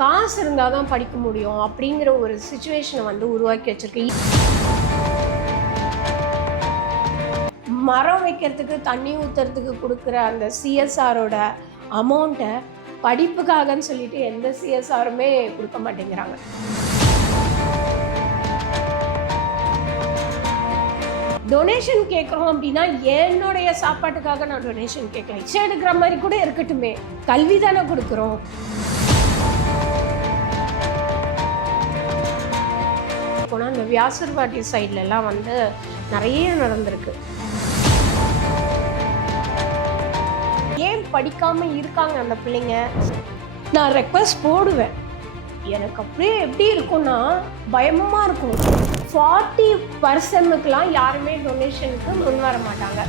காசு இருந்தால் தான் படிக்க முடியும் அப்படிங்கிற ஒரு சுச்சுவேஷனை வந்து உருவாக்கி வச்சுருக்கேன். மரம் வைக்கிறதுக்கு தண்ணி ஊற்றுறதுக்கு கொடுக்குற அந்த சிஎஸ்ஆரோட அமௌண்ட்டை படிப்புக்காகன்னு சொல்லிட்டு எந்த சிஎஸ்ஆருமே கொடுக்க மாட்டேங்கிறாங்க. டொனேஷன் கேட்குறோம் அப்படின்னா என்னுடைய சாப்பாட்டுக்காக நான் டொனேஷன் கேட்கல. இச்சை எடுக்கிற மாதிரி கூட இருக்கட்டுமே. கல்வி தானே கொடுக்குறோம். போனால் இந்த வியாசர்பாட்டி சைட்லலாம் வந்து நிறைய நடந்திருக்கு. ஏன் படிக்காமல் இருக்காங்க அந்த பிள்ளைங்க? நான் ரெக்வஸ்ட் போடுவேன். எனக்கு அப்படியே எப்படி இருக்கும்னா பயமாக இருக்கும். ஃபார்ட்டி பர்சன்ட்டுக்கெலாம் யாருமே டொனேஷனுக்கு முன் வர மாட்டாங்க.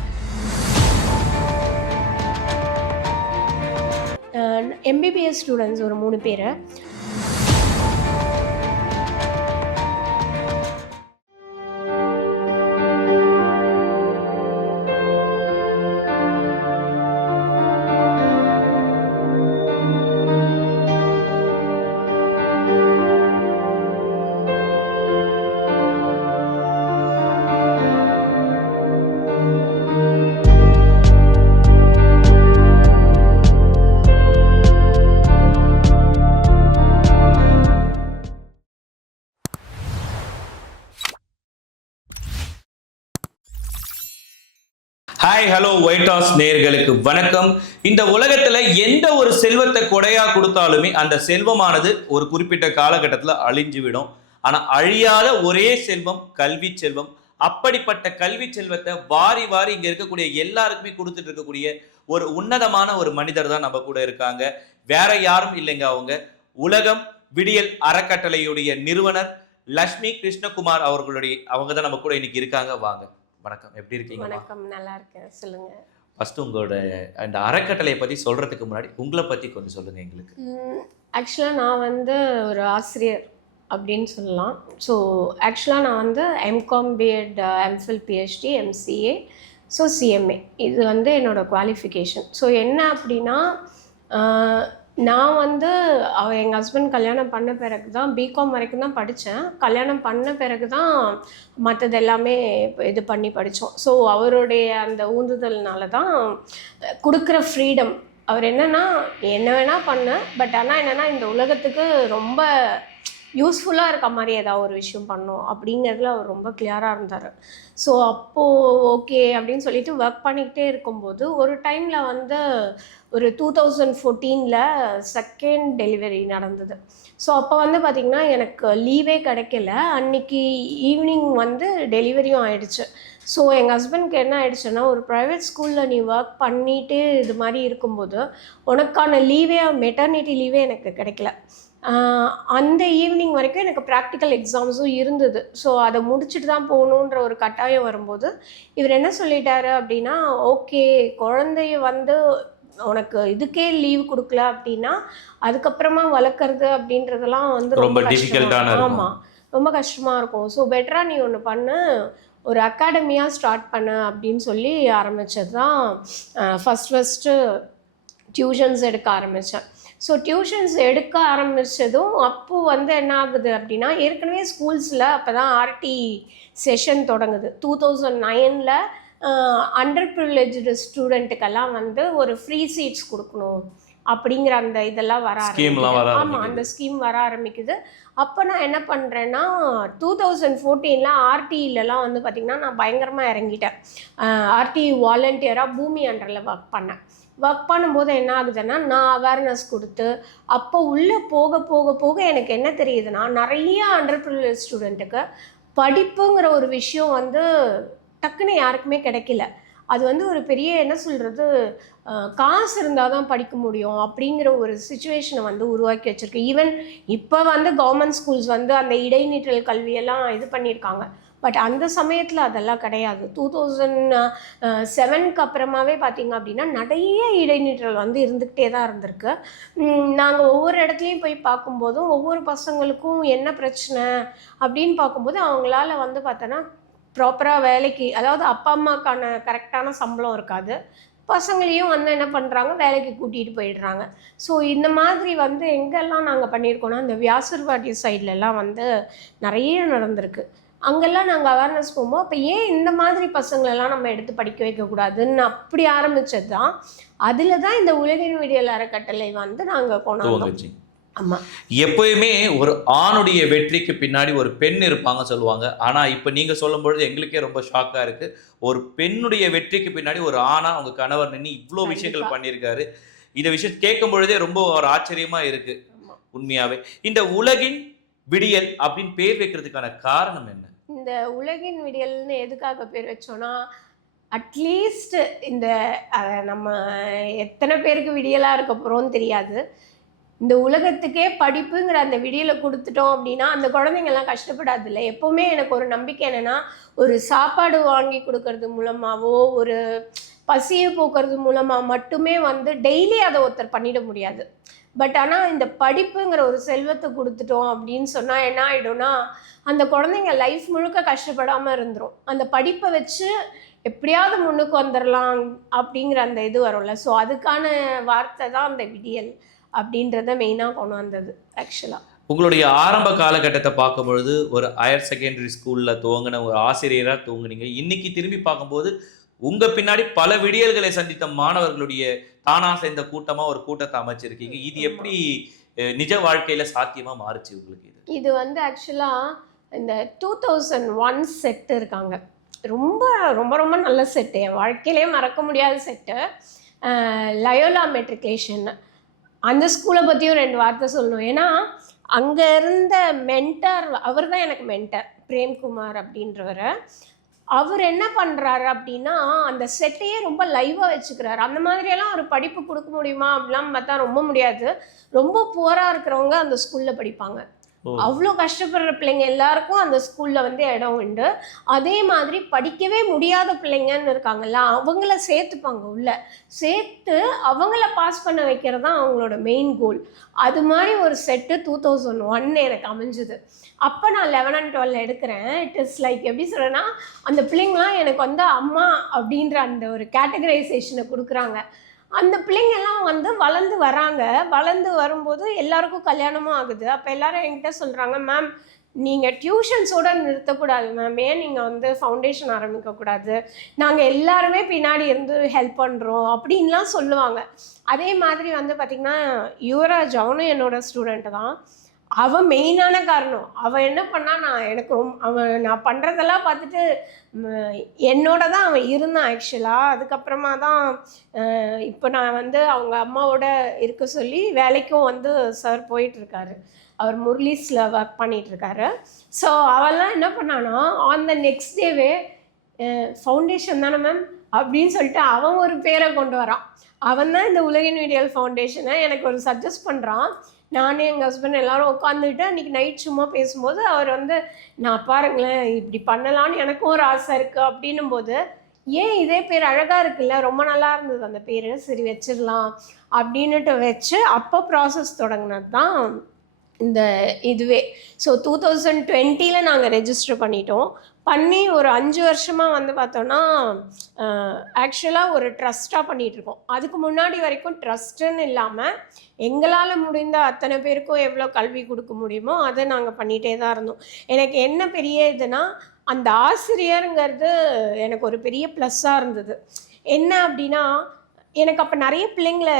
எம்பிபிஎஸ் ஸ்டூடெண்ட்ஸ் ஒரு மூணு பேர். ஹாய் ஹலோ ஒயிட் ஹவுஸ் நேர்களுக்கு வணக்கம். இந்த உலகத்துல எந்த ஒரு செல்வத்தை கொடையா கொடுத்தாலுமே அந்த செல்வமானது ஒரு குறிப்பிட்ட காலகட்டத்துல அழிஞ்சு விடும் ஆனா அழியாத ஒரே செல்வம் கல்வி செல்வம். அப்படிப்பட்ட கல்வி செல்வத்தை வாரி வாரி இங்க இருக்கக்கூடிய எல்லாருக்குமே கொடுத்துட்டு இருக்கக்கூடிய ஒரு உன்னதமான ஒரு மனிதர் தான் நம்ம கூட இருக்காங்க. வேற யாரும் இல்லைங்க அவங்க. உலகம் விடியல் அறக்கட்டளையுடைய நிறுவனர் லக்ஷ்மி கிருஷ்ணகுமார் அவர்களுடைய அவங்க தான் நம்ம கூட இன்னைக்கு இருக்காங்க. வாங்க. வணக்கம். எப்படி இருக்கீங்க வணக்கம் நல்லா இருக்கேன். சொல்லுங்க. ஃபர்ஸ்ட் உங்களோட அந்த அறக்கட்டளையை பத்தி சொல்றதுக்கு முன்னாடி உங்களை பத்தி கொஞ்சம் சொல்லுங்க எங்களுக்கு. ஆக்சுவலாக நான் வந்து ஒரு ஆசிரியர் அப்படின்னு சொல்லலாம். ஸோ ஆக்சுவலாக நான் வந்து MCom BEd MPhil PhD MCA so CMA இது வந்து என்னோட குவாலிஃபிகேஷன் ஸோ என்ன அப்படின்னா ஆஹ், நான் வந்து அவ எங்கள் ஹஸ்பண்ட் கல்யாணம் பண்ண பிறகு தான் பிகாம் வரைக்கும் தான் படித்தேன் கல்யாணம் பண்ண பிறகு தான் மற்றது எல்லாமே இது பண்ணி படித்தோம் ஸோ அவருடைய அந்த ஊந்துதல்னால தான் கொடுக்குற ஃப்ரீடம் அவர் என்னென்னா என்ன வேணால் பண்ண. பட் ஆனால் என்னென்னா இந்த உலகத்துக்கு ரொம்ப யூஸ்ஃபுல்லாக இருக்க மாதிரி ஏதாவது ஒரு விஷயம் பண்ணோம் அப்படிங்கிறதுல அவர் ரொம்ப கிளியராக இருந்தார். ஸோ அப்போது ஓகே அப்படின்னு சொல்லிட்டு ஒர்க் பண்ணிக்கிட்டே இருக்கும்போது ஒரு டைமில் வந்து ஒரு டூ தௌசண்ட் ஃபோர்டீனில் செகண்ட் டெலிவரி நடந்தது. ஸோ அப்போ வந்து பார்த்திங்கன்னா எனக்கு லீவே கிடைக்கல. அன்னைக்கு ஈவினிங் வந்து டெலிவரியும் ஆயிடுச்சு. ஸோ எங்கள் ஹஸ்பண்ட்க்கு என்ன ஆயிடுச்சுன்னா ஒரு ப்ரைவேட் ஸ்கூலில் நீ ஒர்க் பண்ணிட்டு இது மாதிரி இருக்கும்போது உனக்கான லீவே மெட்டர்னிட்டி லீவே எனக்கு கிடைக்கல. அந்த ஈவினிங் வரைக்கும் எனக்கு ப்ராக்டிக்கல் எக்ஸாம்ஸும் இருந்தது. ஸோ அதை முடிச்சுட்டு தான் போகணுன்ற ஒரு கட்டாயம் வரும்போது இவர் என்ன சொல்லிட்டாரு அப்படின்னா ஓகே குழந்தைய வந்து உனக்கு இதுக்கே லீவ் கொடுக்கல அப்படின்னா அதுக்கப்புறமா வளர்க்குறது அப்படின்றதெல்லாம் வந்து ரொம்ப டிஃபிகல்ட்டான இருக்கும். ஆமாம் ரொம்ப கஷ்டமாக இருக்கும். ஸோ பெட்டராக நீ ஒன்று பண்ணு. ஒரு அகாடமியாக ஸ்டார்ட் பண்ணு அப்படின்னு சொல்லி ஆரம்பித்தது தான் ஃபஸ்ட் ஃபஸ்ட்டு டியூஷன்ஸ் எடுக்க ஆரம்பித்தேன் ஸோ டியூஷன்ஸ் எடுக்க ஆரம்பித்ததும் அப்போ வந்து என்ன ஆகுது அப்படின்னா ஏற்கனவே ஸ்கூல்ஸில் அப்போ தான் ஆர்டி செஷன் தொடங்குது டூ தௌசண்ட் நைனில் அண்டர் ப்ரிவிலேஜ்டு ஸ்டூடெண்ட்டுக்கெல்லாம் வந்து ஒரு ஃப்ரீ சீட்ஸ் கொடுக்கணும் அப்படிங்கிற அந்த இதெல்லாம் வர ஆரம்பிக்குது. ஆமா ஆரம்பிக்குது. அந்த ஸ்கீம் வர ஆரம்பிக்குது அப்போ நான் என்ன பண்ணுறேன்னா டூ தௌசண்ட் ஃபோர்டீனில் ஆர்டியிலலாம் வந்து பார்த்திங்கன்னா நான் பயங்கரமாக இறங்கிட்டேன் ஆர்டி வாலண்டியராக பூமி அண்டரில் ஒர்க் பண்ணேன் ஒர்க் பண்ணும்போது என்ன ஆகுதுன்னா நான் அவேர்னஸ் கொடுத்து அப்போ உள்ளே போக போக போக எனக்கு என்ன தெரியுதுன்னா நிறைய அண்டர் ஸ்டூடெண்ட்டுக்கு படிப்புங்கிற ஒரு விஷயம் வந்து டக்குன்னு யாருக்குமே கிடைக்கல. அது வந்து ஒரு பெரிய என்ன சொல்கிறது காசு இருந்தால் தான் படிக்க முடியும் அப்படிங்கிற ஒரு சுச்சுவேஷனை வந்து உருவாக்கி வச்சிருக்கு. ஈவன் இப்போ வந்து கவர்மெண்ட் ஸ்கூல்ஸ் வந்து அந்த இடைநிற்றல் கல்வியெல்லாம் இது பண்ணியிருக்காங்க. பட் அந்த சமயத்தில் அதெல்லாம் கிடையாது. டூ தௌசண்ட் செவனுக்கு அப்புறமாவே பார்த்தீங்க அப்படின்னா நிறைய இடைநிற்றல் வந்து இருந்துக்கிட்டே தான் இருந்திருக்கு. நாங்கள் ஒவ்வொரு இடத்துலையும் போய் பார்க்கும்போதும் ஒவ்வொரு பசங்களுக்கும் என்ன பிரச்சனை அப்படின்னு பார்க்கும்போது அவங்களால வந்து பார்த்தோன்னா ப்ராப்பராக வேலைக்கு அதாவது அப்பா அம்மாக்கான கரெக்டான சம்பளம் இருக்காது. பசங்களையும் வந்து என்ன பண்ணுறாங்க வேலைக்கு கூட்டிகிட்டு போயிடுறாங்க. ஸோ இந்த மாதிரி வந்து எங்கெல்லாம் நாங்கள் பண்ணியிருக்கோன்னா இந்த வியாசர்வாடி சைட்லலாம் வந்து நிறைய நடந்திருக்கு. அங்கெல்லாம் நாங்கள் அவேர்னஸ் போகும்போது அப்போ ஏன் இந்த மாதிரி பசங்களெல்லாம் நம்ம எடுத்து படிக்க வைக்கக்கூடாதுன்னு அப்படி ஆரம்பிச்சது தான் அதில் தான் இந்த உலகின் விடியல் அறக்கட்டளை வந்து நாங்கள் துவங்குச்சு. ஆமாம் எப்பயுமே ஒரு ஆணுடைய வெற்றிக்கு பின்னாடி ஒரு பெண் இருப்பாங்க சொல்லுவாங்க. ஆனா இப்ப நீங்க சொல்லும் பொழுது எங்களுக்கே ரொம்ப ஷாக்கா இருக்கு. ஒரு பெண்ணுடைய வெற்றிக்கு பின்னாடி ஒரு ஆணா உங்க கணவர் நின்று இவ்வளோ விஷயங்கள். பண்ணியிருக்காரு. இந்த விஷயம் கேட்கும் பொழுதே ரொம்ப ஒரு ஆச்சரியமா இருக்கு. ஆமாம் உண்மையாவே. இந்த உலகின் விடியல் அப்படின்னு பேர் வைக்கிறதுக்கான காரணம் என்ன? இந்த உலகின் விடியல்னு எதுக்காக பேர் வச்சோன்னா அட்லீஸ்ட் இந்த நம்ம எத்தனை பேருக்கு விடியலாக இருக்க போகிறோம்னு தெரியாது. இந்த உலகத்துக்கே படிப்புங்கிற அந்த விடியலை கொடுத்துட்டோம் அப்படின்னா அந்த குழந்தைங்கள்லாம் கஷ்டப்படாது இல்லை. எப்போவுமே எனக்கு ஒரு நம்பிக்கை என்னென்னா ஒரு சாப்பாடு வாங்கி கொடுக்கறது மூலமாகவோ ஒரு பசியை போக்குறது மூலமாக மட்டுமே வந்து டெய்லி அதை ஒருத்தர் பண்ணிட முடியாது. பட் ஆனால் இந்த படிப்புங்கிற ஒரு செல்வத்தை கொடுத்துட்டோம் அப்படின்னு சொன்னால் என்ன ஆகிடும்னா அந்த குழந்தைங்க லைஃப் முழுக்க கஷ்டப்படாமல் இருந்துடும் அந்த படிப்பை வச்சு எப்படியாவது முன்னுக்கு வந்துடலாம் அப்படிங்கிற அந்த இது வரும்ல. ஸோ அதுக்கான வார்த்தை தான் அந்த விடியல் அப்படின்றத மெயினாக கொண்டு வந்தது ஆக்சுவலாக உங்களுடைய ஆரம்ப காலகட்டத்தை பார்க்கும் பொழுது ஒரு ஹையர் செகண்டரி ஸ்கூலில் துவங்கின ஒரு ஆசிரியராக துவங்கினீங்க இன்னைக்கு திரும்பி பார்க்கும்போது உங்க பின்னாடி பல விடியல்களை சந்தித்த மாணவர்களுடைய தானா சேர்ந்த கூட்டமா ஒரு கூட்டத்தை அமைச்சிருக்கீங்க. இது எப்படி நிஜ வாழ்க்கையில சாத்தியமா மாறுச்சு உங்களுக்கு இது? இது வந்து ஆக்சுவலாக இந்த டூ தௌசண்ட் ஒன் செட்டு இருக்காங்க. ரொம்ப ரொம்ப ரொம்ப நல்ல செட்டு. என் வாழ்க்கையிலே மறக்க முடியாத செட்டு. லயோலா மெட்ரிகுலேஷன் அந்த ஸ்கூலை பற்றியும் ரெண்டு வார்த்தை சொல்லணும். ஏன்னா அங்கே இருந்த மென்டர் அவர் தான் எனக்கு மென்டர் பிரேம்குமார் அப்படின்றவர். அவர் என்ன பண்ணுறாரு அப்படின்னா அந்த செட்டையே ரொம்ப லைவாக வச்சுக்கிறாரு. அந்த மாதிரியெல்லாம் ஒரு படிப்பு கொடுக்க முடியுமா அப்படிலாம் பார்த்தா ரொம்ப முடியாது. ரொம்ப புவராக இருக்கிறவங்க அந்த ஸ்கூலில் படிப்பாங்க. அவ்வளோ கஷ்டப்படுற பிள்ளைங்க எல்லாருக்கும் அந்த ஸ்கூலில் வந்து இடம் உண்டு. அதே மாதிரி படிக்கவே முடியாத பிள்ளைங்கன்னு இருக்காங்கல்ல அவங்கள சேர்த்துப்பாங்க உள்ள. சேர்த்து அவங்கள பாஸ் பண்ண வைக்கிறது தான் அவங்களோட மெயின் கோல் அது மாதிரி ஒரு செட்டு டூ தௌசண்ட் ஒன் எனக்கு அமைஞ்சுது. அப்போ நான் லெவன் அண்ட் டுவெல் எடுக்கிறேன். இட் இஸ் லைக் எப்படி சொல்கிறேன்னா அந்த பிள்ளைங்களாம் எனக்கு வந்து அம்மா அப்படின்ற அந்த ஒரு கேட்டகரைசேஷனை கொடுக்குறாங்க. அந்த பிள்ளைங்கெல்லாம் வந்து வளர்ந்து வராங்க. வளர்ந்து வரும்போது எல்லாருக்கும் கல்யாணமும் ஆகுது. அப்போ எல்லாரும் என்கிட்ட சொல்கிறாங்க மேம் நீங்கள் டியூஷன்ஸோட நிறுத்தக்கூடாது மேம் ஏன் நீங்கள் வந்து ஃபவுண்டேஷன் ஆரம்பிக்கக்கூடாது? நாங்கள் எல்லாருமே பின்னாடி இருந்து ஹெல்ப் பண்ணுறோம் அப்படின்லாம் சொல்லுவாங்க. அதே மாதிரி வந்து பார்த்திங்கன்னா யுவராஜ் அவனும் என்னோடய ஸ்டூடெண்ட் தான். அவன் மெயினான காரணம். அவன் என்ன பண்ணா நான் எனக்கு ரொம்ப அவன் நான் பண்ணுறதெல்லாம் பார்த்துட்டு என்னோட தான் அவன் இருந்தான் ஆக்சுவலாக அதுக்கப்புறமா தான் இப்போ நான் வந்து அவங்க அம்மாவோட இருக்க சொல்லி வேலைக்கும் வந்து சார் போயிட்டுருக்காரு. அவர் முரளிஸில் ஒர்க் பண்ணிகிட்ருக்காரு ஸோ அவெல்லாம் என்ன பண்ணானா ஆன் த நெக்ஸ்ட் டேவே ஃபவுண்டேஷன் தானே மேம் அப்படின்னு சொல்லிட்டு அவன் ஒரு பேரை கொண்டு வரான். அவன் தான் இந்த உலகின் வீடியல் ஃபவுண்டேஷனை எனக்கு ஒரு சஜஸ்ட் பண்ணுறான் நானே எங்கள் ஹஸ்பண்ட் எல்லாரும் உட்காந்துக்கிட்டு அன்றைக்கி நைட் சும்மா பேசும்போது அவர் வந்து நான் பாருங்களேன் இப்படி பண்ணலான்னு எனக்கும் ஒரு ஆசை இருக்குது அப்படின்னும் போது ஏன் இதே பேர் அழகாக இருக்குல்ல? ரொம்ப நல்லா இருந்தது அந்த பேர். சரி வச்சிடலாம். அப்படின்னுட்டு வச்சு அப்போ ப்ராசஸ் தொடங்கினது தான் இந்த இதுவே. ஸோ டூ தௌசண்ட் டுவெண்ட்டியில் நாங்கள் ரெஜிஸ்டர் பண்ணிட்டோம். பண்ணி ஒரு அஞ்சு வருஷமாக வந்து பார்த்தோன்னா ஆக்சுவலாக ஒரு ட்ரஸ்ட்டாக பண்ணிகிட்ருக்கோம் அதுக்கு முன்னாடி வரைக்கும் ட்ரஸ்ட்டுன்னு இல்லாமல் எங்களால் முடிந்த அத்தனை பேருக்கும் எவ்வளோ கல்வி கொடுக்க முடியுமோ அதை நாங்கள் பண்ணிகிட்டே தான் இருந்தோம். எனக்கு என்ன பெரிய இதுனா அந்த ஆசிரியருங்கிறது எனக்கு ஒரு பெரிய ப்ளஸ்ஸாக இருந்தது. என்ன அப்படின்னா எனக்கு அப்போ நிறைய பிள்ளைங்கள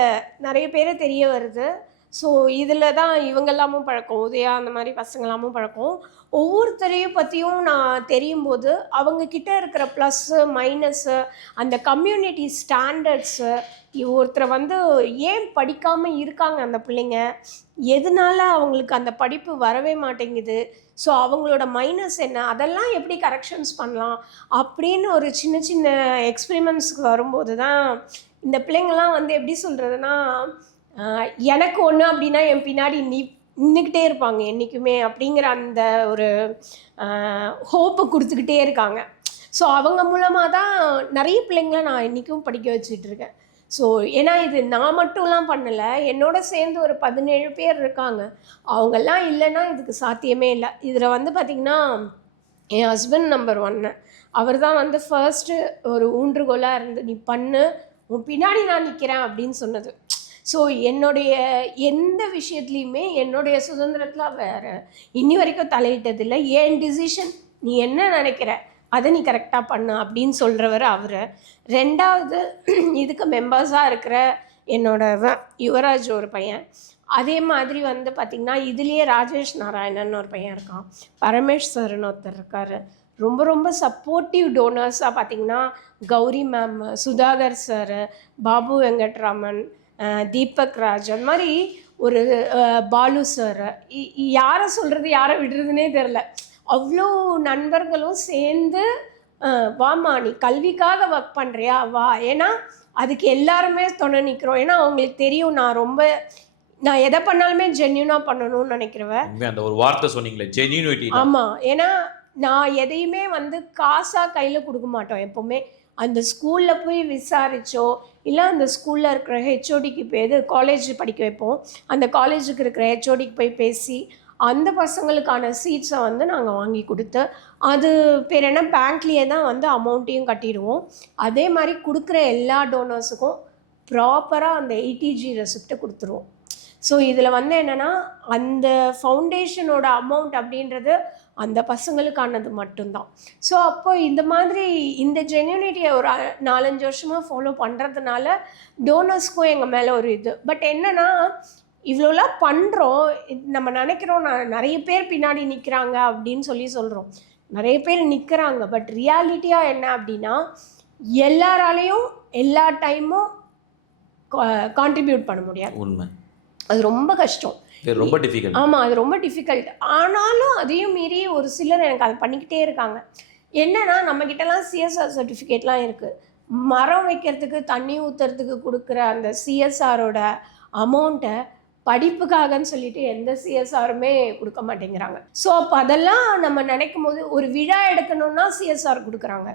நிறைய பேரை தெரிய வருது. ஸோ இதில் தான் இவங்கெல்லாமும் பழக்கம். உதயா அந்த மாதிரி பசங்களாமும் பழக்கம். ஒவ்வொருத்தரையும் பற்றியும் நான் தெரியும் போது அவங்கக்கிட்ட இருக்கிற ப்ளஸ்ஸு மைனஸ்ஸு அந்த கம்யூனிட்டி ஸ்டாண்டர்ட்ஸு ஒருத்தரை வந்து ஏன் படிக்காமல் இருக்காங்க அந்த பிள்ளைங்க? எதனால அவங்களுக்கு அந்த படிப்பு வரவே மாட்டேங்குது? ஸோ அவங்களோட மைனஸ் என்ன? அதெல்லாம் எப்படி கரெக்ஷன்ஸ் பண்ணலாம்? அப்படின்னு ஒரு சின்ன சின்ன எக்ஸ்பெரிமெண்ட்ஸ்க்கு வரும்போது தான் இந்த பிள்ளைங்கள்லாம் வந்து எப்படி சொல்கிறதுனா எனக்கு ஒன்று அப்படின்னா என் பின்னாடி நி நின்றுக்கிட்டே இருப்பாங்க என்றைக்குமே அப்படிங்கிற அந்த ஒரு ஹோப்பை கொடுத்துக்கிட்டே இருக்காங்க. ஸோ அவங்க மூலமாக தான் நிறைய பிள்ளைங்கள நான் இன்றைக்கும் படிக்க வச்சுட்டு இருக்கேன். ஸோ ஏன்னா இது நான் மட்டும்லாம் பண்ணலை என்னோட சேர்ந்து ஒரு பதினேழு பேர் இருக்காங்க. அவங்கெல்லாம் இல்லைன்னா இதுக்கு சாத்தியமே இல்லை. இதில் வந்து பார்த்திங்கன்னா என் ஹஸ்பண்ட் நம்பர் ஒன்று அவர் தான் வந்து ஃபர்ஸ்ட்டு ஒரு ஊன்றுகோலாக இருந்து நீ பண்ணு உன் பின்னாடி நான் நிற்கிறேன் அப்படின்னு சொன்னது. ஸோ என்னுடைய எந்த விஷயத்துலையுமே என்னுடைய சுதந்திரத்தில் வேறு இன்னி வரைக்கும் தலையிட்டதில்லை. ஏன் டிசிஷன் நீ என்ன நினைக்கிற? அதை நீ கரெக்டாக பண்ணு அப்படின்னு சொல்கிறவர் அவர். ரெண்டாவது இதுக்கு மெம்பர்ஸாக இருக்கிற என்னோட யுவராஜ் ஒரு பையன். அதே மாதிரி வந்து பார்த்திங்கன்னா இதுலேயே ராஜேஷ் நாராயணன் ஒரு பையன் இருக்கான். பரமேஷ் சார்னு ஒருத்தர் இருக்கார். ரொம்ப ரொம்ப சப்போர்ட்டிவ் டோனர்ஸாக பார்த்தீங்கன்னா கௌரி மேம் சுதாகர் சார் பாபு வெங்கட்ராமன் தீபக் ராஜ். அந்த மாதிரி ஒரு பாலு சார் யாரை சொல்கிறது யாரை விடுறதுனே தெரில அவ்வளோ நண்பர்களும் சேர்ந்து வாம்மா நீ கல்விக்காக ஒர்க் பண்ணுறியா வா. ஏன்னா அதுக்கு எல்லாருமே துணை நிற்கிறோம் ஏன்னா அவங்களுக்கு தெரியும் நான் ரொம்ப நான் எதை பண்ணாலுமே ஜென்யூனாக பண்ணணும்னு நினைக்கிறவ. உண்மையா அந்த ஒரு வார்த்தை சொன்னீங்களே ஜென்யூனிட்டி ஆமாம் ஏன்னா நான் எதையுமே வந்து காசாக கையில் கொடுக்க மாட்டோம் எப்போவுமே. அந்த ஸ்கூலில் போய் விசாரித்தோ இல்லை அந்த ஸ்கூலில் இருக்கிற ஹெச்ஓடிக்கு போய் எது காலேஜ் படிக்க வைப்போம். அந்த காலேஜுக்கு இருக்கிற ஹெச்ஓடிக்கு போய் பேசி அந்த பசங்களுக்கான சீட்ஸை வந்து நாங்கள் வாங்கி கொடுத்து அது பேர் என்ன பேங்க்லேயே தான் வந்து அமௌண்ட்டையும் கட்டிடுவோம். அதே மாதிரி கொடுக்குற எல்லா டோனர்ஸுக்கும் ப்ராப்பராக அந்த எயிட்டிஜி ரெசிப்டை கொடுத்துருவோம். ஸோ இதில் வந்து என்னென்னா அந்த ஃபவுண்டேஷனோட அமௌண்ட் அப்படின்றது அந்த பசங்களுக்கானது மட்டும்தான். ஸோ அப்போ இந்த மாதிரி இந்த ஜென்யூனிட்டியை ஒரு நாலஞ்சு வருஷமாக ஃபாலோ பண்ணுறதுனால டோனர்ஸ்க்கும் எங்கள் மேலே ஒரு இது. பட் என்னென்னா இவ்வளோலாம் பண்ணுறோம் நம்ம நினைக்கிறோம் நான் நிறைய பேர் பின்னாடி நிற்கிறாங்க அப்படின்னு சொல்லி சொல்கிறோம் நிறைய பேர் நிற்கிறாங்க பட் ரியாலிட்டியாக என்ன அப்படின்னா எல்லாராலையும் எல்லா டைமும் கான்ட்ரிபியூட் பண்ண முடியாது. உண்மை. அது ரொம்ப கஷ்டம். ரொம்ப டிஃபிகல்ட் ஆமாம் அது ரொம்ப டிஃபிகல்ட் ஆனாலும் அதையும் மீறி ஒரு சிலர் எனக்கு அதை பண்ணிக்கிட்டே இருக்காங்க. என்னன்னா நம்மக்கிட்டலாம் சிஎஸ்ஆர் சர்டிஃபிகேட்லாம் இருக்குது மரம் வைக்கிறதுக்கு தண்ணி ஊற்றுறதுக்கு கொடுக்குற அந்த சிஎஸ்ஆரோட அமௌண்ட்டை படிப்புக்காகன்னு சொல்லிட்டு எந்த சிஎஸ்ஆருமே கொடுக்க மாட்டேங்கிறாங்க. ஸோ அப்போ அதெல்லாம் நம்ம நினைக்கும் போது ஒரு விழா எடுக்கணும்னா சிஎஸ்ஆர் கொடுக்குறாங்க.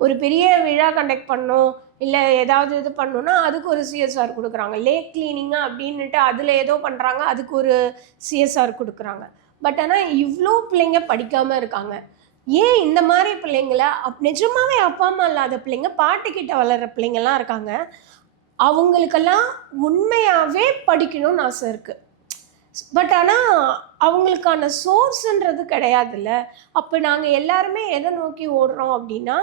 ஒரு பெரிய விழா கண்டக்ட் பண்ணணும். இல்லை ஏதாவது இது பண்ணணுன்னா அதுக்கு ஒரு சிஎஸ்ஆர் கொடுக்குறாங்க. லேக் கிளீனிங்காக அப்படின்ட்டு அதில் ஏதோ பண்ணுறாங்க அதுக்கு ஒரு சிஎஸ்ஆர் கொடுக்குறாங்க. பட் ஆனால் இவ்வளோ பிள்ளைங்க படிக்காமல் இருக்காங்க. ஏன் இந்த மாதிரி பிள்ளைங்கள அப் நிஜமாவே அப்பா அம்மா இல்லாத பிள்ளைங்க பாட்டுக்கிட்ட வளர்கிற பிள்ளைங்கள்லாம் இருக்காங்க. அவங்களுக்கெல்லாம் உண்மையாகவே படிக்கணும்னு ஆசை இருக்குது பட் ஆனால் அவங்களுக்கான சோர்ஸுன்றது கிடையாதுல்ல. அப்போ நாங்கள் எல்லாருமே எதை நோக்கி ஓடுறோம் அப்படின்னா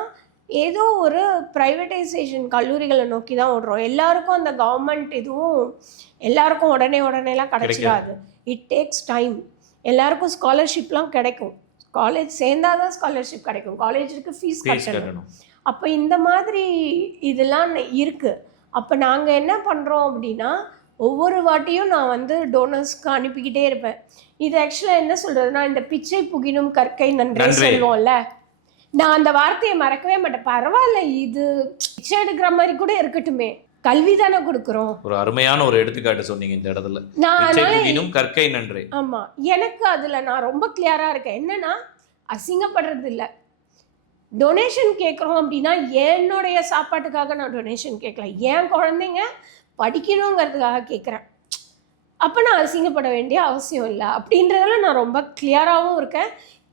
ஏதோ ஒரு ப்ரைவேட்டைசேஷன் கல்லூரிகளை நோக்கி தான் ஓடுறோம். எல்லாருக்கும் அந்த கவர்மெண்ட் இதுவும் எல்லாருக்கும் உடனே உடனேலாம் கிடைச்சிடாது. இட் டேக்ஸ் டைம் எல்லாருக்கும் ஸ்காலர்ஷிப்லாம் கிடைக்கும். காலேஜ் சேர்ந்தாதான் ஸ்காலர்ஷிப் கிடைக்கும். காலேஜுக்கு ஃபீஸ் கட்டணும். அப்போ இந்த மாதிரி இதெல்லாம் இருக்குது அப்போ நாங்கள் என்ன பண்ணுறோம் அப்படின்னா ஒவ்வொரு வாட்டியும் நான் வந்து டோனர்ஸ்க்கு அனுப்பிக்கிட்டே இருப்பேன். இது ஆக்சுவலாக என்ன சொல்கிறதுனா இந்த பிச்சை புகினும் கற்கை நன்றே நன்றே. சொல்லுவோம்ல. நான் அந்த வார்த்தையை மறக்கவே மாட்டேன். பரவாயில்ல இது பிச்சை எடுக்கிற மாதிரி கூட இருக்கட்டுமே. கல்வி தானே கொடுக்குறோம். ஒரு அருமையான ஒரு எடுத்துக்காட்டு சொன்னீங்க இந்த இடத்துல. நான் கற்கை நன்றே. ஆமாம் எனக்கு அதில் நான் ரொம்ப கிளியராக இருக்கேன். என்னன்னா அசிங்கப்படுறது இல்லை. டொனேஷன் கேட்குறோம் அப்படின்னா என்னுடைய சாப்பாட்டுக்காக நான் டொனேஷன் கேட்கல என் குழந்தைங்க படிக்கணுங்கிறதுக்காக கேட்குறேன் அப்போ நான் அசிங்கப்பட வேண்டிய அவசியம் இல்லை. அப்படின்றதுல நான் ரொம்ப கிளியராகவும் இருக்கேன்.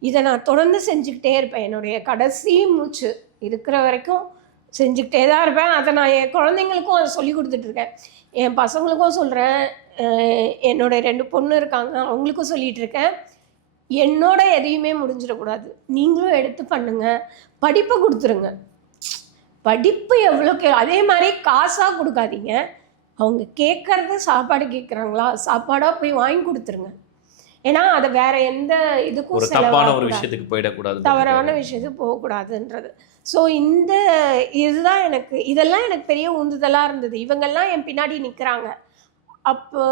இதை நான் தொடர்ந்து செஞ்சுக்கிட்டே இருப்பேன். என்னுடைய கடைசி மூச்சு இருக்கிற வரைக்கும் செஞ்சுக்கிட்டே தான் இருப்பேன். அதை நான் என் குழந்தைங்களுக்கும் அதை சொல்லி கொடுத்துட்ருக்கேன் என் பசங்களுக்கும் சொல்கிறேன் என்னோட ரெண்டு பொண்ணு இருக்காங்க. அவங்களுக்கும் சொல்லிட்டு இருக்கேன். என்னோட எதையுமே முடிஞ்சிடக்கூடாது. நீங்களும் எடுத்து பண்ணுங்கள் படிப்பை கொடுத்துருங்க. படிப்பு எவ்வளோக்கு அதே மாதிரி காசாக கொடுக்காதீங்க. அவங்க கேட்குறது சாப்பாடு கேட்குறாங்களா? சாப்பாடாக போய் வாங்கி கொடுத்துருங்க. ஏன்னா அதை வேற எந்த இதுக்கும் ஒரு தப்பான ஒரு. விஷயத்துக்கு போயிடக்கூடாது தவறான விஷயத்துக்கு போகக்கூடாதுன்றது. ஸோ இந்த இதுதான் எனக்கு இதெல்லாம் எனக்கு பெரிய உந்துதலாக இருந்தது. இவங்கெல்லாம் என் பின்னாடி நிற்கிறாங்க அப்போ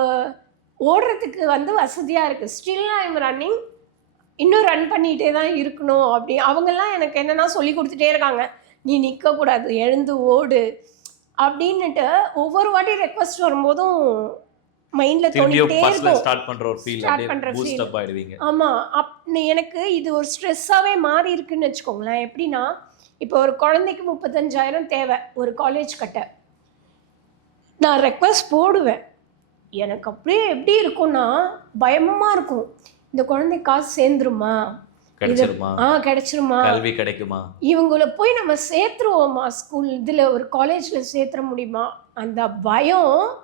ஓடுறதுக்கு வந்து வசதியாக இருக்குது ஸ்டில் ஐம் ரன்னிங் இன்னும் ரன் பண்ணிகிட்டே தான் இருக்கணும் அப்படி. அவங்கெல்லாம் எனக்கு என்னென்னா சொல்லி கொடுத்துட்டே இருக்காங்க. நீ நிற்கக்கூடாது எழுந்து ஓடு. அப்படின்னுட்டு ஒவ்வொரு வாட்டி ரெக்வஸ்ட் வரும்போதும் மைண்டில் ஃபர்ஸ்ட்ல இருக்கும். ஸ்டார்ட் பண்ற ஒரு ஃபீல் அப்படியே பண்ற. அப் ஆயிடுவீங்க. ஆமாம் அப் எனக்கு இது ஒரு ஸ்ட்ரெஸ்ஸாகவே மாறி இருக்குன்னு வச்சுக்கோங்களேன். எப்படின்னா இப்போ ஒரு குழந்தைக்கு முப்பத்தஞ்சாயிரம் தேவை ஒரு காலேஜ் கட்ட. நான் ரெக்வஸ்ட் போடுவேன். எனக்கு அப்படியே எப்படி இருக்கும்னா பயமாக இருக்கும். இந்த குழந்தை காசு சேர்ந்துருமா? ஆ கிடைச்சிருமா? கல்வி கிடைக்குமா? இவங்கள போய் நம்ம சேர்த்துருவோமா? ஸ்கூல் இதில் ஒரு காலேஜில் சேர்த்துற முடியுமா? அந்த பயம்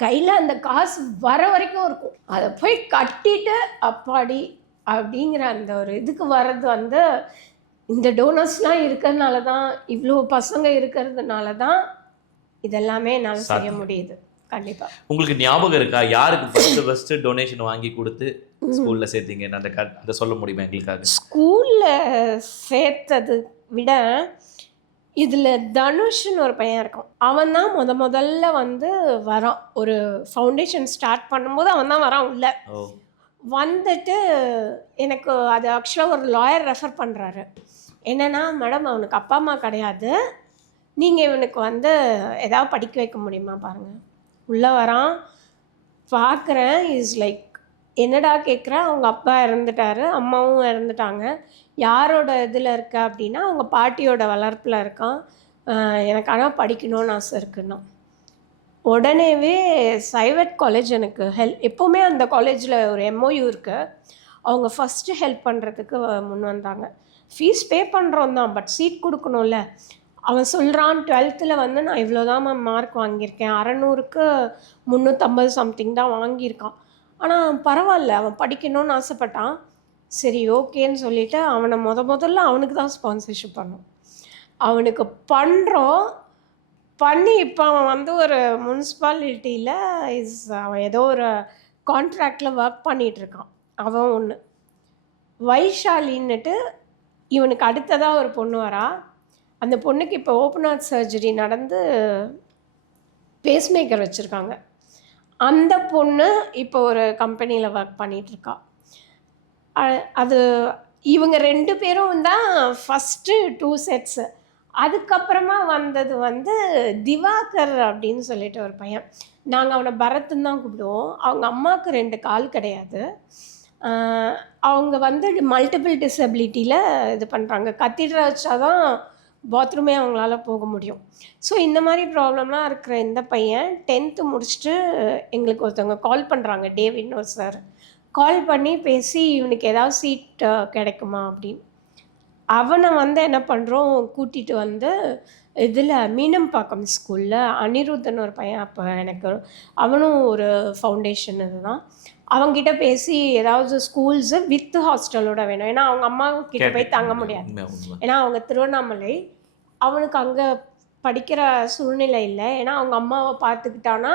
கையில் அந்த காசு வர வரைக்கும் இருக்கும். அதை போய் கட்டிட்டு அப்பாடி அப்படிங்கிற அந்த ஒரு இதுக்கு வர்றது வந்து இந்த டோனர்ஸ்லாம் இருக்கிறதுனால தான் இவ்வளோ பசங்க இருக்கிறதுனால தான் இதெல்லாமே என்னால் செய்ய. முடியுது. கண்டிப்பாக உங்களுக்கு ஞாபகம் இருக்கா? யாருக்கு ஃபர்ஸ்ட் ஃபர்ஸ்ட் டொனேஷன் வாங்கி கொடுத்து ஸ்கூல்ல சேர்த்தீங்கன்னு அந்த க- அந்த சொல்ல முடியுமா எங்களுக்காக? ஸ்கூலில் சேர்த்தது விட இதில் தனுஷ்னு ஒரு பையன் இருக்கான் அவன் தான் முத முதல்ல வந்து வரான். ஒரு ஃபவுண்டேஷன் ஸ்டார்ட் பண்ணும்போது அவன் தான் வரான் உள்ள. வந்துட்டு எனக்கு அது ஆக்சுவலாக ஒரு லாயர் ரெஃபர் பண்ணுறாரு என்னன்னா மேடம் அவனுக்கு அப்பா அம்மா கிடையாது. நீங்கள் இவனுக்கு வந்து ஏதாவது படிக்க வைக்க முடியுமா பாருங்கள் உள்ளே வரான். பார்க்குறேன். இஸ் லைக் என்னடா கேட்குறேன் அவங்க அப்பா இறந்துட்டாரு அம்மாவும் இறந்துட்டாங்க. யாரோட இதில் இருக்க அப்படின்னா அவங்க பாட்டியோட வளர்ப்பில் இருக்கான். எனக்கு ஆனால் படிக்கணும்னு ஆசை இருக்குன்னா. உடனேவே சைவட் காலேஜ் எனக்கு ஹெல்ப் எப்போவுமே அந்த காலேஜில் ஒரு எம்ஓயு இருக்குது அவங்க ஃபஸ்ட்டு ஹெல்ப் பண்ணுறதுக்கு முன் வந்தாங்க. ஃபீஸ் பே பண்ணுறோம் தான் பட் சீட் கொடுக்கணும்ல. அவன் சொல்கிறான் டுவெல்த்தில் வந்து நான் இவ்வளோ தான் மேம் மார்க் வாங்கியிருக்கேன். அறநூறுக்கு முந்நூற்றம்பது சம்திங் தான் வாங்கியிருக்கான். ஆனால் பரவாயில்ல. அவன் படிக்கணும்னு ஆசைப்பட்டான். சரி ஓகேன்னு சொல்லிட்டு அவனை முத முதல்ல அவனுக்கு தான் ஸ்பான்சர்ஷிப் பண்ணோம். அவனுக்கு பண்ணுறோம் பண்ணி இப்போ அவன் வந்து ஒரு முன்சிபாலிட்டியில் இஸ் அவன் ஏதோ ஒரு கான்ட்ராக்டில் ஒர்க் பண்ணிகிட்ருக்கான் அவன் ஒன்று வைஷாலின்னுட்டு இவனுக்கு அடுத்ததாக ஒரு பொண்ணு வரா. அந்த பொண்ணுக்கு இப்போ ஓப்பன் ஹார்ட் சர்ஜரி நடந்து பேஸ்மேக்கர் வச்சுருக்காங்க. அந்த பொண்ணு இப்போ ஒரு கம்பெனியில் ஒர்க் பண்ணிகிட்ருக்கா அது இவங்க ரெண்டு பேரும் தான் ஃபஸ்ட்டு டூ செட்ஸு அதுக்கப்புறமா வந்தது வந்து திவாகர் அப்படின்னு சொல்லிட்டு ஒரு பையன். நாங்கள் அவனை பரத்துன்னு தான் கூப்பிடுவோம். அவங்க அம்மாவுக்கு ரெண்டு கால் கிடையாது. அவங்க வந்து மல்டிபிள் டிசபிலிட்டியில் இது பண்ணுறாங்க கத்திடுற வச்சாதான் பாத்ரூமே அவங்களால போக முடியும். ஸோ இந்த மாதிரி ப்ராப்ளம்லாம் இருக்கிற இந்த பையன் டென்த்து முடிச்சுட்டு எங்களுக்கு ஒருத்தவங்க கால் பண்ணுறாங்க டேவிட்னு ஒரு சார் கால் பண்ணி பேசி இவனுக்கு ஏதாவது சீட் கிடைக்குமா? அப்படின்னு. அவனை வந்து என்ன பண்ணுறோம் கூட்டிகிட்டு வந்து இதில் மீனம்பாக்கம் ஸ்கூலில் அனிருத்தன் ஒரு பையன் அப்போ எனக்கு அவனும் ஒரு ஃபவுண்டேஷன் இதுதான். அவங்கிட்ட பேசி ஏதாவது ஸ்கூல்ஸு வித் ஹாஸ்டலோட வேணும். ஏன்னா அவங்க அம்மா கிட்ட போய் தங்க முடியாது. ஏன்னா அவங்க திருவண்ணாமலை அவனுக்கு அங்கே படிக்கிற சூழ்நிலை இல்லை. ஏன்னா அவங்க அம்மாவை பார்த்துக்கிட்டானா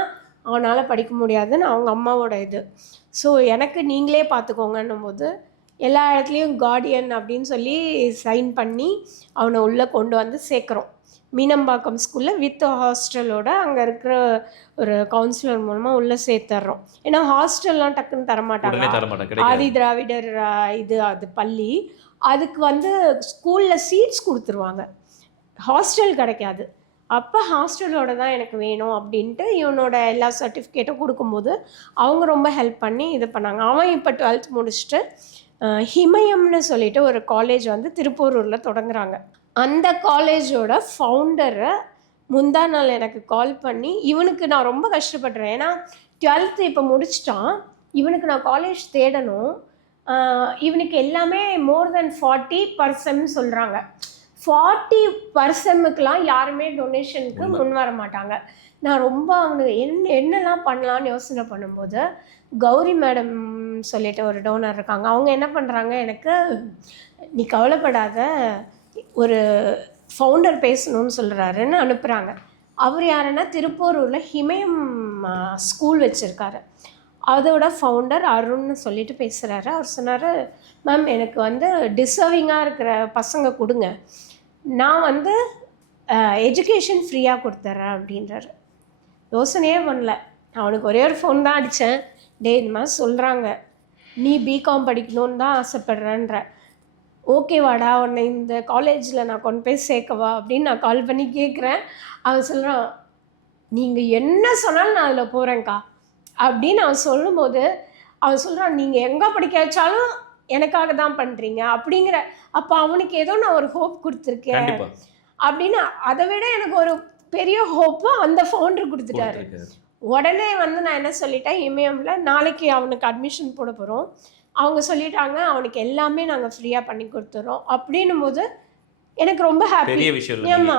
அவனால் படிக்க முடியாதுன்னு அவங்க அம்மாவோட இது. ஸோ எனக்கு நீங்களே பார்த்துக்கோங்கன்னும் போது எல்லா இடத்துலையும் கார்டியன் அப்படின்னு சொல்லி சைன் பண்ணி அவனை உள்ளே கொண்டு வந்து சேர்க்குறோம். மீனம்பாக்கம் ஸ்கூலில் வித் ஹாஸ்டலோட அங்கே இருக்கிற ஒரு கவுன்சிலர் மூலமாக உள்ளே சேர்த்துட்றோம் ஏன்னா ஹாஸ்டல்லாம் டக்குன்னு தரமாட்டாங்க. ஆதி திராவிடர் இது அது பள்ளி. அதுக்கு வந்து ஸ்கூலில் சீட்ஸ் கொடுத்துருவாங்க. ஹாஸ்டல் கிடைக்காது. அப்போ ஹாஸ்டலோட தான் எனக்கு வேணும் அப்படின்ட்டு இவனோட எல்லா சர்டிஃபிகேட்டும் கொடுக்கும்போது அவங்க ரொம்ப ஹெல்ப் பண்ணி இது பண்ணாங்க. அவன் இப்போ டுவெல்த் முடிச்சுட்டு ஹிமயம்னு சொல்லிட்டு ஒரு காலேஜ் வந்து திருப்பூரூரில் தொடங்குறாங்க. அந்த காலேஜோட ஃபவுண்டரை முந்தா நாள் எனக்கு கால் பண்ணி இவனுக்கு நான் ரொம்ப கஷ்டப்படுறேன். ஏன்னா டுவெல்த்து இப்போ முடிச்சிட்டான். இவனுக்கு நான் காலேஜ் தேடணும். இவனுக்கு எல்லாமே மோர் தென் ஃபார்ட்டி பர்சன் சொல்கிறாங்க ஃபார்ட்டி பர்சனுக்கெலாம் யாருமே டொனேஷனுக்கு. முன் வர மாட்டாங்க. நான் ரொம்ப அவனுக்கு என்ன என்னெல்லாம் பண்ணலான்னு யோசனை பண்ணும்போது கௌரி மேடம் சொல்லிட்டு ஒரு டோனர் இருக்காங்க. அவங்க என்ன பண்ணுறாங்க எனக்கு நீ கவலைப்படாத. ஒரு ஃபவுண்டர் பேசணும்னு சொல்கிறாருன்னு அனுப்புகிறாங்க அவர் யாருன்னா திருப்பூரூரில் ஹிமயம் ஸ்கூல் வச்சுருக்காரு. அதோட ஃபவுண்டர் அருண்னு சொல்லிட்டு பேசுகிறாரு அவர் சொன்னார் மேம் எனக்கு வந்து டிசர்விங்காக இருக்கிற பசங்க கொடுங்க. நான் வந்து எஜுகேஷன் ஃப்ரீயாக கொடுத்துட்றேன் அப்படின்றாரு. யோசனையே பண்ணல. அவனுக்கு ஒரே ஒரு ஃபோன் தான் அடித்தேன் டேய் இந்த மாதிரி சொல்கிறாங்க நீ பிகாம் படிக்கணும்னு தான் ஆசைப்படுறேன்ற. ஓகேவாடா உன்னை இந்த காலேஜில் நான் கொண்டு போய் சேர்க்கவா அப்படின்னு நான் கால் பண்ணி கேட்குறேன் அவன் சொல்கிறான் நீங்கள் என்ன சொன்னாலும் நான் அதில் போகிறேன்க்கா அப்படின்னு அவன் சொல்லும்போது அவன் சொல்கிறான் நீங்கள் எங்கே படிக்க வச்சாலும் எனக்காக தான் பண்ணுறீங்க அப்படிங்கிற அப்போ அவனுக்கு ஏதோ நான் ஒரு ஹோப் கொடுத்துருக்கேன். அப்படின்னு அதை விட எனக்கு ஒரு பெரிய ஹோப்பு அந்த ஃபவுண்டர் கொடுத்துட்டாரு. உடனே வந்து நான் என்ன சொல்லிட்டேன் இமயமில் நாளைக்கு அவனுக்கு அட்மிஷன் போட போகிறோம் அவங்க சொல்லிட்டாங்க அவனுக்கு எல்லாமே நாங்கள் ஃப்ரீயாக பண்ணி கொடுத்துறோம். அப்படின்னும் போது எனக்கு ரொம்ப ஹாப்பி ஏம்மா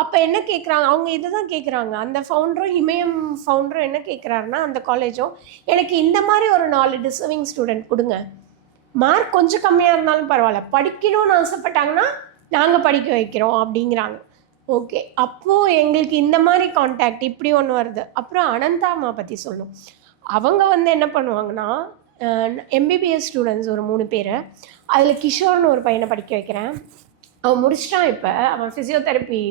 அப்போ என்ன கேட்குறாங்க அவங்க இதை தான் கேட்குறாங்க அந்த ஃபவுண்டரும் இமயம் ஃபவுண்டரும் என்ன கேட்குறாருன்னா அந்த காலேஜும் எனக்கு இந்த மாதிரி ஒரு நாலு டிசர்விங் ஸ்டூடெண்ட் கொடுங்க. மார்க் கொஞ்சம் கம்மியாக இருந்தாலும் பரவாயில்ல. படிக்கணும்னு ஆசைப்பட்டாங்கன்னா நாங்கள் படிக்க வைக்கிறோம் அப்படிங்கிறாங்க. ஓகே அப்போது எங்களுக்கு இந்த மாதிரி காண்டாக்ட் இப்படி ஒன்று வருது. அப்புறம் அனந்தா அம்மா பற்றி சொல்லணும் அவங்க வந்து என்ன பண்ணுவாங்கன்னா எம்பிபிஎஸ் ஸ்டூடெண்ட்ஸ் ஒரு மூணு பேர். அதில் கிஷோர்னு ஒரு பையனை படிக்க வைக்கிறேன். அவன் முடிச்சிட்டான் இப்போ. அவன் ஃபிசியோதெரப்பி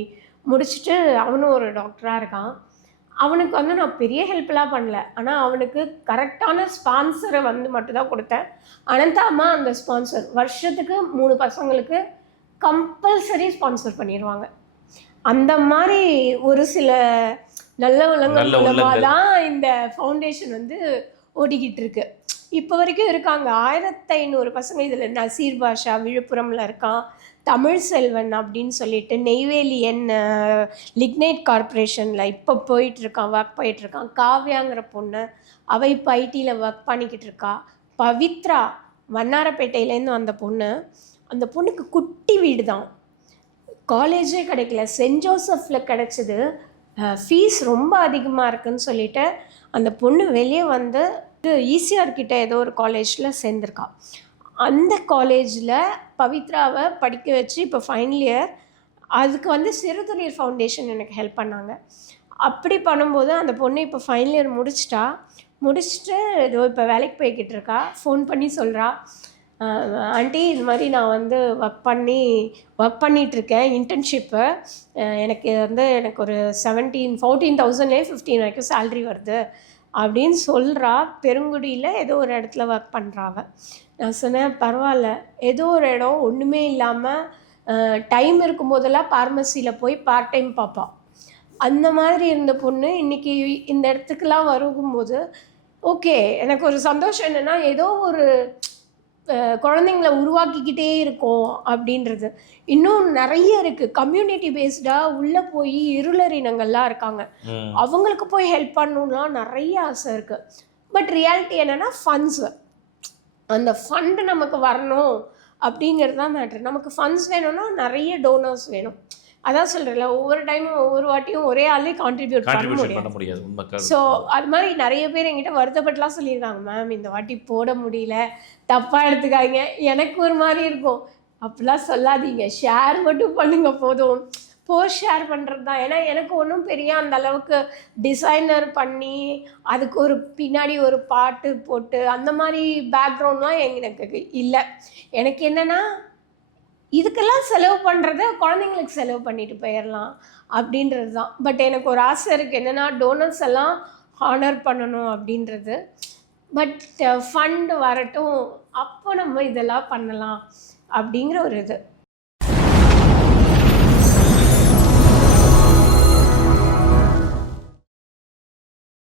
முடிச்சுட்டு அவனும் ஒரு டாக்டராக இருக்கான். அவனுக்கு வந்து நான் பெரிய ஹெல்ப்லாம் பண்ணல. ஆனால் அவனுக்கு கரெக்டான ஸ்பான்சரை வந்து மட்டும்தான் கொடுத்தேன். அனந்தாமா அந்த ஸ்பான்சர் வருஷத்துக்கு மூணு பசங்களுக்கு கம்பல்சரி ஸ்பான்சர் பண்ணிடுவாங்க அந்த மாதிரி ஒரு சில நல்ல நல்ல மூலமாக. தான் இந்த ஃபவுண்டேஷன் வந்து ஓடிக்கிட்டு இருக்கு. இப்போ வரைக்கும் இருக்காங்க. ஆயிரத்தி ஐநூறு பசங்க இதில் நசீர் பாஷா விழுப்புரமில் இருக்கான் தமிழ் செல்வன் அப்படின்னு சொல்லிட்டு நெய்வேலியன் லிக்னைட் கார்ப்பரேஷனில் இப்போ போயிட்டுருக்கான் ஒர்க் போயிட்டுருக்கான். காவ்யாங்கிற பொண்ணு அவள் இப்போ ஐடியில் ஒர்க் பண்ணிக்கிட்டு இருக்கா. பவித்ரா வண்ணாரப்பேட்டையிலேருந்து வந்த பொண்ணு அந்த பொண்ணுக்கு குட்டி வீடு தான் காலேஜே கிடைக்கல. சென்ட் ஜோசஃபில் கிடச்சிது ஃபீஸ் ரொம்ப அதிகமாக இருக்குதுன்னு சொல்லிட்டு அந்த பொண்ணு வெளியே வந்து ஈசிஆர் கிட்ட ஏதோ ஒரு காலேஜில் சேர்ந்துருக்கா அந்த காலேஜில் பவித்ராவை படிக்க வச்சு இப்போ ஃபைனல் இயர் அதுக்கு வந்து சிறுதுளிர் ஃபவுண்டேஷன் எனக்கு ஹெல்ப் பண்ணாங்க. அப்படி பண்ணும்போது அந்த பொண்ணு இப்போ ஃபைனல் இயர் முடிச்சிட்டா. முடிச்சுட்டு ஏதோ இப்போ வேலைக்கு போய்கிட்டு இருக்கா. ஃபோன் பண்ணி சொல்கிறா ஆண்டி இது மாதிரி நான் வந்து ஒர்க் பண்ணி ஒர்க் பண்ணிகிட்ருக்கேன் இன்டர்ன்ஷிப்பு எனக்கு வந்து எனக்கு ஒரு செவன்டீன் ஃபோர்டீன் தௌசண்ட்லேயே ஃபிஃப்டீன் வரைக்கும் சேல்ரி வருது. அப்படின்னு சொல்கிறா பெருங்குடியில் ஏதோ ஒரு இடத்துல ஒர்க் பண்ணுறாவ நான் சொன்னேன் பரவாயில்ல. ஏதோ ஒரு இடம் ஒன்றுமே இல்லாமல் டைம் இருக்கும்போதெல்லாம் ஃபார்மசியில் போய் பார்ட் டைம் பார்ப்பான் அந்த மாதிரி இருந்த பொண்ணு இன்னைக்கு இந்த இடத்துக்குலாம் வரும்போது ஓகே எனக்கு ஒரு சந்தோஷம் என்னென்னா ஏதோ ஒரு குழந்தைங்கள உருவாக்கிக்கிட்டே இருக்கோம் அப்படின்றது. இன்னும் நிறைய இருக்குது கம்யூனிட்டி பேஸ்டாக உள்ளே போய் இருளர் இனங்கள்லாம் இருக்காங்க. அவங்களுக்கு போய் ஹெல்ப் பண்ணணும்லாம் நிறைய ஆசை இருக்குது பட் ரியாலிட்டி என்னென்னா ஃபண்ட்ஸ் அந்த ஃபண்டு நமக்கு வரணும் அப்படிங்கிறது தான் மேட்ரு நமக்கு ஃபண்ட்ஸ் வேணும்னா நிறைய டோனர்ஸ் வேணும். அதான் சொல்கிறேன்ல ஒவ்வொரு டைமும் ஒவ்வொரு வாட்டியும் ஒரே ஆளே கான்ட்ரிபியூட் பண்ண முடியாது. ஸோ அது மாதிரி நிறைய பேர் என்கிட்ட வருத்தப்பட்டுலாம் சொல்லியிருக்காங்க மேம் இந்த வாட்டி போட முடியல தப்பாக எடுத்துக்காதீங்க. எனக்கு ஒரு மாதிரி இருக்கும். அப்படிலாம் சொல்லாதீங்க ஷேர் மட்டும் பண்ணுங்க போதும். போஸ்ட் ஷேர் பண்ணுறது தான். ஏன்னா எனக்கு ஒன்றும் பெரிய அந்த அளவுக்கு டிசைனர் பண்ணி அதுக்கு ஒரு பின்னாடி ஒரு பாட்டு போட்டு அந்த மாதிரி பேக்ரவுண்ட்லாம் எனக்கு இல்லை. எனக்கு என்னென்னா இதுக்கெல்லாம் செலவு பண்ணுறத குழந்தைங்களுக்கு செலவு பண்ணிட்டு போயிடலாம் அப்படின்றது தான் பட் எனக்கு ஒரு ஆசை இருக்குது என்னென்னா டோனர்ஸ் எல்லாம் ஹானர் பண்ணணும் அப்படின்றது. பட் ஃபண்டு uh, வரட்டும். அப்போ நம்ம இதெல்லாம் பண்ணலாம் அப்படிங்கிற ஒரு இது.